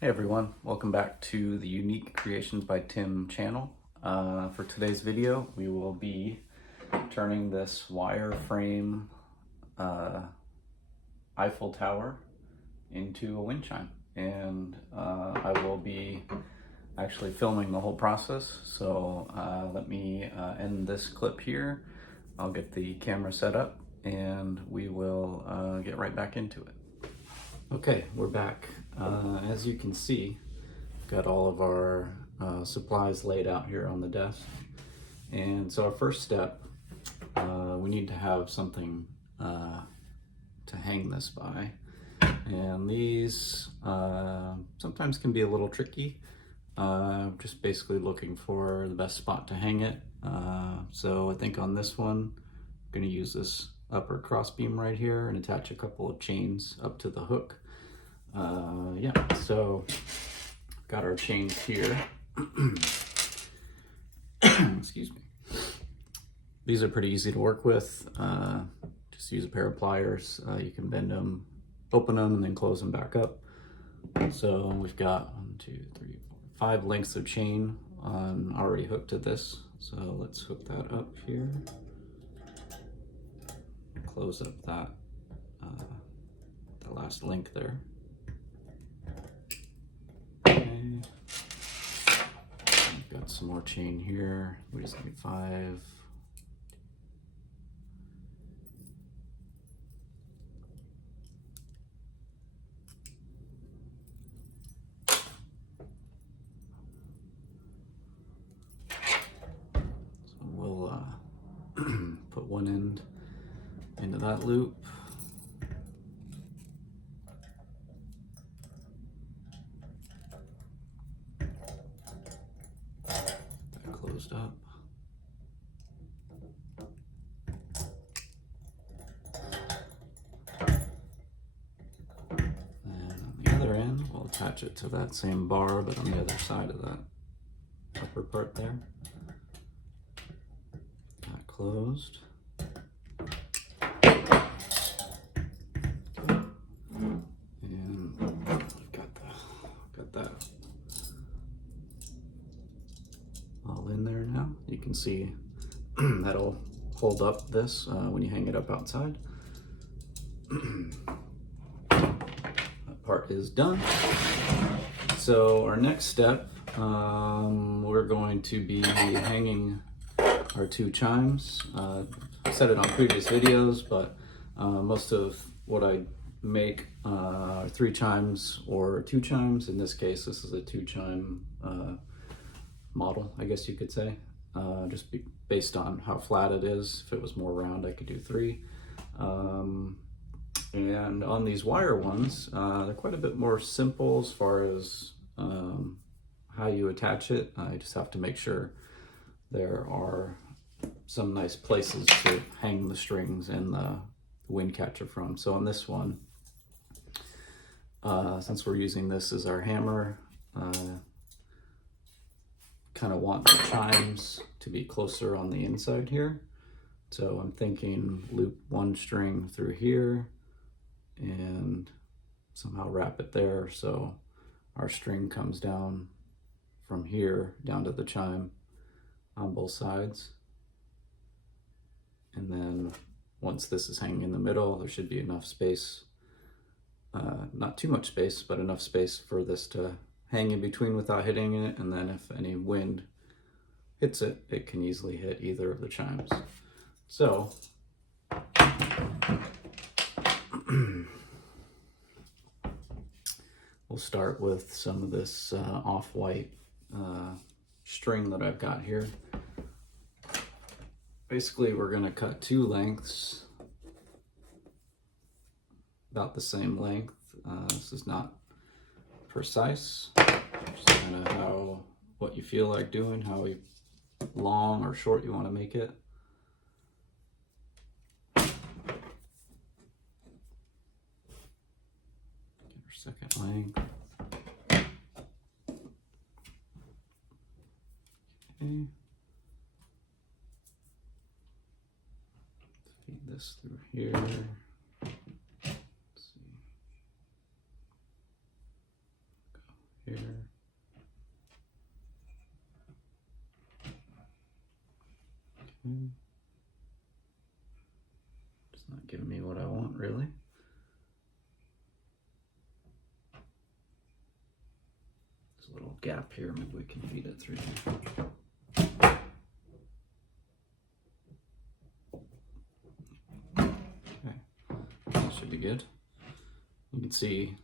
Hey everyone, welcome back to the Unique Creations by Tim channel. For today's video, we will be turning this wireframe Eiffel Tower into a wind chime. And I will be actually filming the whole process. So let me end this clip here. I'll get the camera set up and we will get right back into it. Okay, we're back. As you can see, got all of our supplies laid out here on the desk. And so our first step, we need to have something to hang this by. And these sometimes can be a little tricky. Just basically looking for the best spot to hang it. So I think on this one, I'm gonna use this upper cross beam right here and attach a couple of chains up to the hook. Yeah, so got our chains here. Excuse me. These are pretty easy to work with. Just use a pair of pliers. You can bend them, open them, and then close them back up. So we've got 1, 2, 3, 4, 5 lengths of chain already hooked to this. So let's hook that up here. Close up that the last link there. Okay. I've got some more chain here. We just need 5. So we'll put one end into that loop. That closed up. And on the other end, we'll attach it to that same bar, but on the other side of that upper part there. That closed. All in there now. You can see that'll hold up this when you hang it up outside. That part is done. So our next step, we're going to be hanging our 2 chimes. I've said it on previous videos, but most of what I make are 3 chimes or 2 chimes. In this case, this is a 2 chime model, I guess you could say, just based on how flat it is. If it was more round, I could do 3. And on these wire ones, they're quite a bit more simple as far as how you attach it. I just have to make sure there are some nice places to hang the strings and the wind catcher from. So on this one, since we're using this as our hammer, kind of want the chimes to be closer on the inside here. So I'm thinking loop 1 string through here and somehow wrap it there so our string comes down from here down to the chime on both sides. And then once this is hanging in the middle, there should be enough space, not too much space, but enough space for this to hang in between without hitting it, and then if any wind hits it, it can easily hit either of the chimes. So we'll start with some of this off-white string that I've got here. Basically, we're going to cut 2 lengths, about the same length. This is not precise, just kind of what you feel like doing, how long or short you want to make it. Get our second length. Okay. Feed this through here. here. Okay. It's not giving me what I want, really. There's a little gap here, maybe we can feed it through here. Okay, that should be good. You can see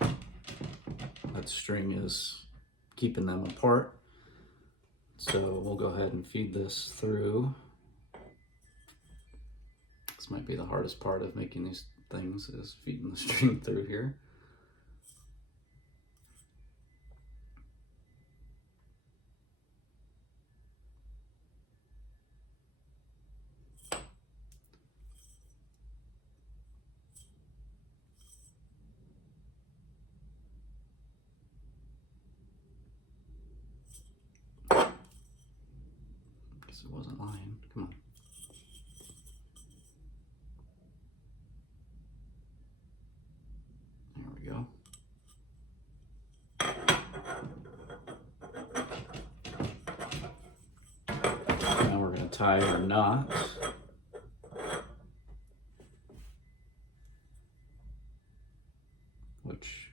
that string is keeping them apart. So we'll go ahead and feed this through. This might be the hardest part of making these things, is feeding the string through here. Guess it wasn't lying. Come on. There we go. Now we're going to tie our knot. Which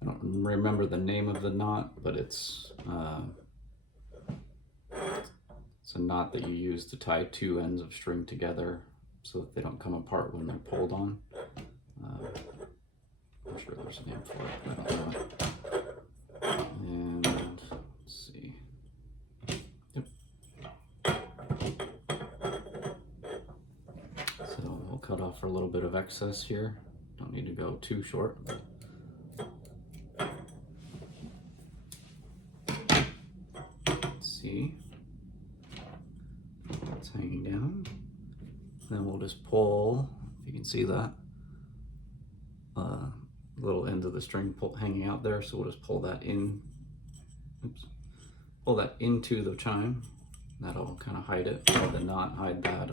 I don't remember the name of the knot, but it's a knot that you use to tie two ends of string together so that they don't come apart when they're pulled on. I'm sure there's a name for it, but I don't know it. And let's see. Yep. So we'll cut off a little bit of excess here. Don't need to go too short. Let's see. It's hanging down. Then we'll just pull, if you can see that, little end of the string hanging out there. So we'll just pull that in, pull that into the chime. That'll kind of hide it, or the knot hide that,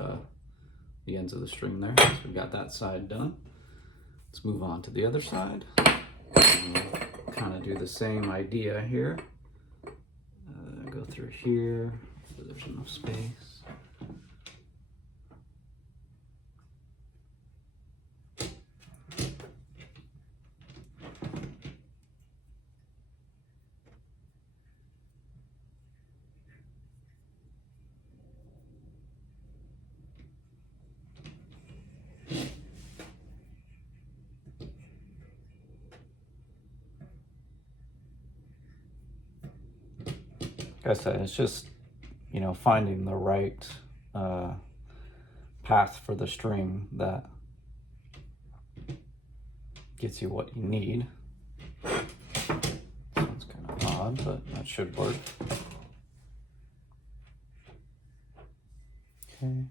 the ends of the string there. So we got that side done. Let's move on to the other side. Kind of do the same idea here. Go through here so there's enough space. Like I said, it's just, you know, finding the right path for the string that gets you what you need. Sounds kind of odd, but that should work. Okay.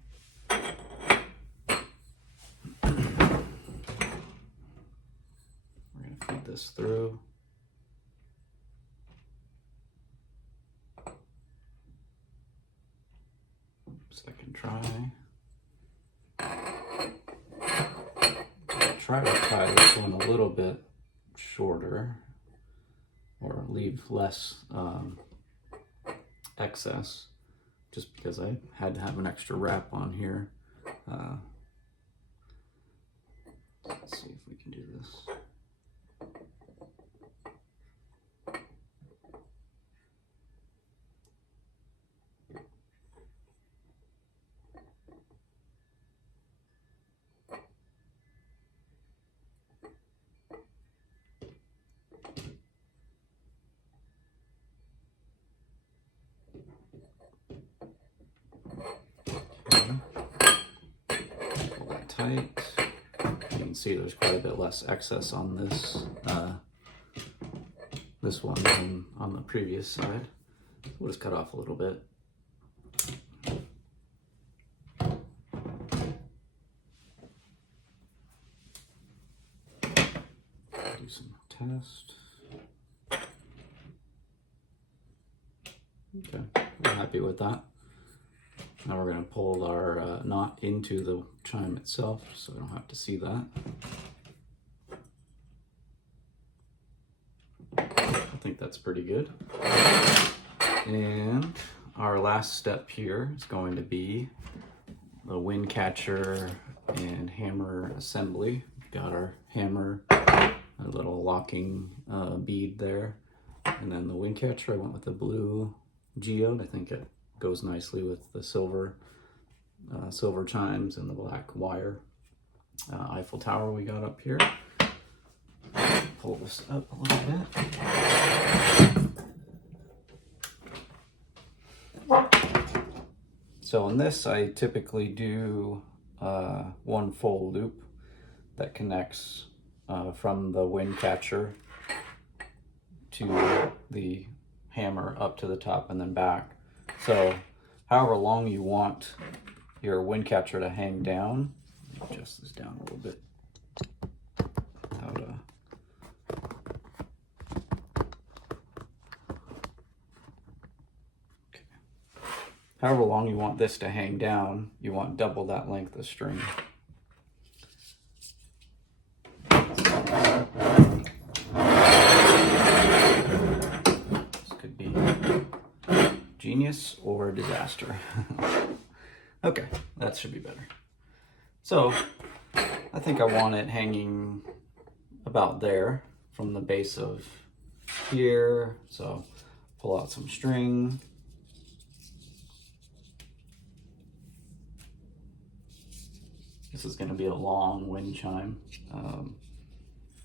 We're going to feed this through. Second try. I'll try to tie this one a little bit shorter, or leave less excess, just because I had to have an extra wrap on here. Let's see if we can do this. Tight. You can see there's quite a bit less excess on this this one than on the previous side. We'll just cut off a little bit. Do some test. Okay, I'm happy with that. Now we're going to pull our knot into the chime itself, so we don't have to see that. think that's pretty good. And our last step here is going to be the wind catcher and hammer assembly. Got our hammer, a little locking bead there, and then the wind catcher, I went with the blue geode. I think it goes nicely with the silver chimes and the black wire. Eiffel Tower we got up here. Pull this up a little bit. So in this, I typically do one full loop that connects from the wind catcher to the hammer up to the top and then back. So however long you want your wind catcher to hang down, adjust this down a little bit. However long you want this to hang down, you want double that length of string. This could be genius or disaster. Okay, that should be better. So I think I want it hanging about there from the base of here. So pull out some string. This is going to be a long wind chime.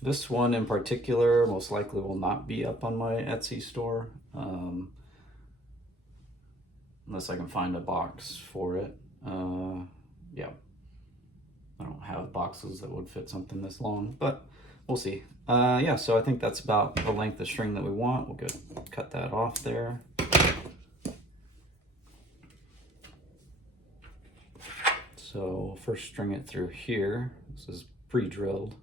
This one in particular most likely will not be up on my Etsy store, unless I can find a box for it. Yeah, I don't have boxes that would fit something this long, but we'll see. Yeah, so I think that's about the length of string that we want. We'll cut that off there. So we'll first string it through here. This is pre-drilled.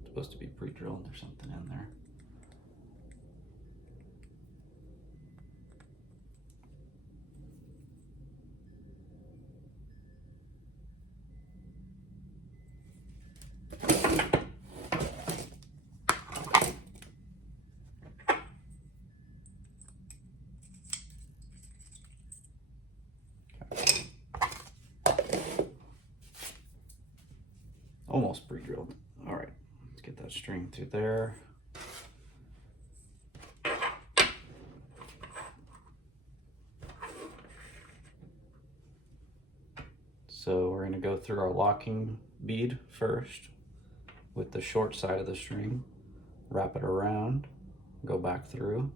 It's supposed to be pre-drilled or something in there. Almost pre-drilled. All right, let's get that string through there. So we're going to go through our locking bead first with the short side of the string, wrap it around, go back through.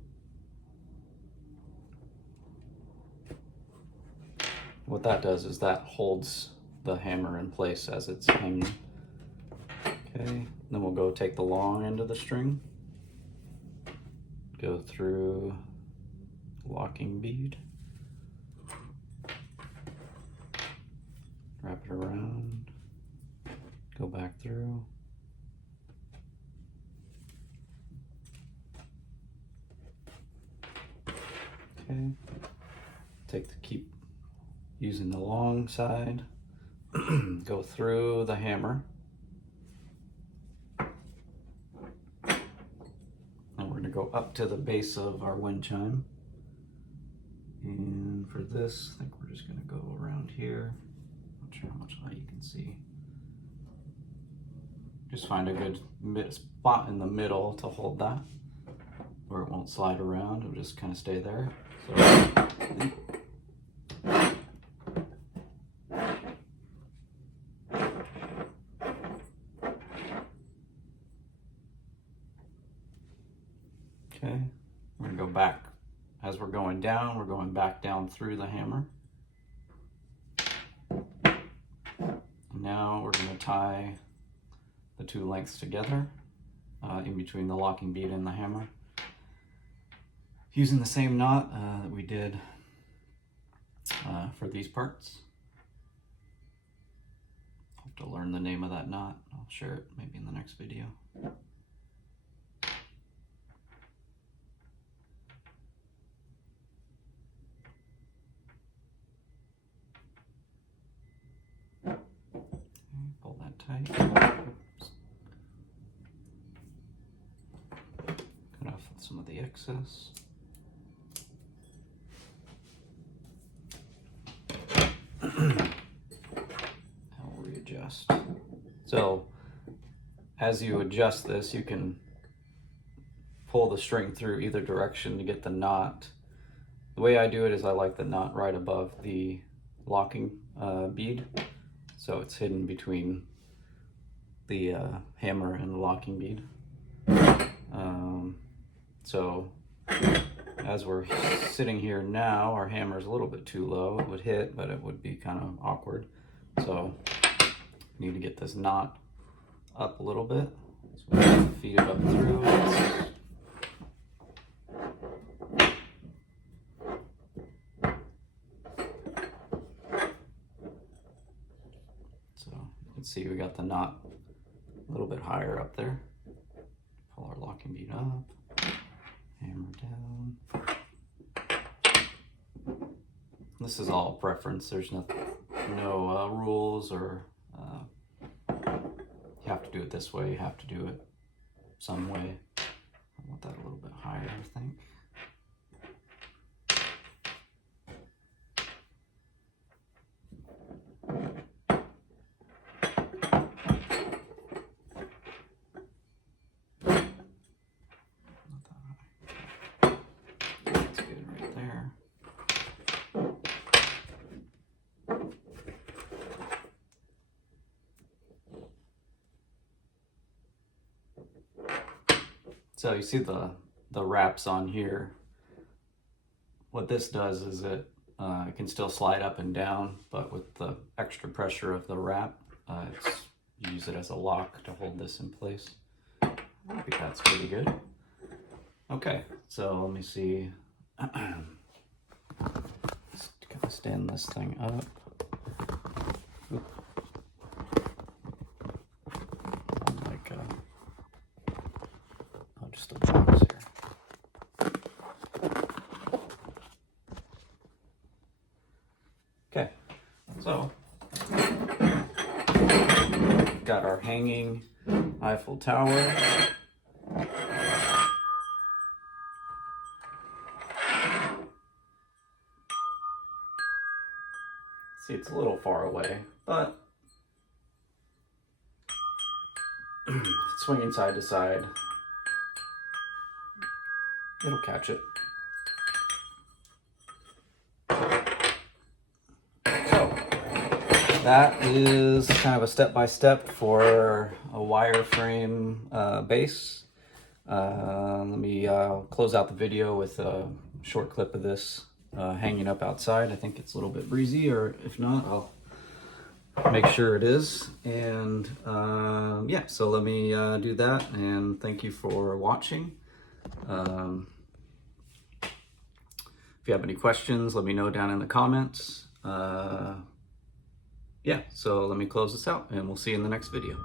What that does is that holds the hammer in place as it's hanging. Okay, then we'll go take the long end of the string, go through the locking bead, wrap it around, go back through. Okay, keep using the long side, go through the hammer. We're going to go up to the base of our wind chime. And for this, I think we're just going to go around here. Not sure how much light you can see. Just find a good spot in the middle to hold that, where it won't slide around. It'll just kind of stay there. So, okay, we're going to go back. As we're going down, we're going back down through the hammer. Now we're going to tie the two lengths together in between the locking bead and the hammer, using the same knot that we did for these parts. I'll have to learn the name of that knot. I'll share it maybe in the next video. Pull that tight. Oops. some of the excess. I'll readjust. So as you adjust this, you can pull the string through either direction to get the knot. The way I do it is I like the knot right above the locking bead, so it's hidden between the hammer and the locking bead. So as we're sitting here now, our hammer is a little bit too low. It would hit, but it would be kind of awkward. So we need to get this knot up a little bit. So we feed it up through. So you can see we got the knot a little bit higher up there. Pull our locking bead up, hammer down. This is all preference. There's no rules or you have to do it this way, you have to do it some way. I want that a little bit higher, I think. That's good right there. So you see the wraps on here. What this does is it can still slide up and down, but with the extra pressure of the wrap, you use it as a lock to hold this in place. I think that's pretty good. Okay, so let me see. Just gotta stand this thing up. Oop. Like just a box here. Okay, so got our hanging Eiffel Tower. See, it's a little far away, but swinging side to side, it'll catch it. So that is kind of a step-by-step for a wireframe base. Let me close out the video with a short clip of this hanging up outside. I think it's a little bit breezy, or if not, I'll make sure it is. And yeah, so let me do that, and thank you for watching. If you have any questions, let me know down in the comments. Yeah, so let me close this out, and we'll see you in the next video.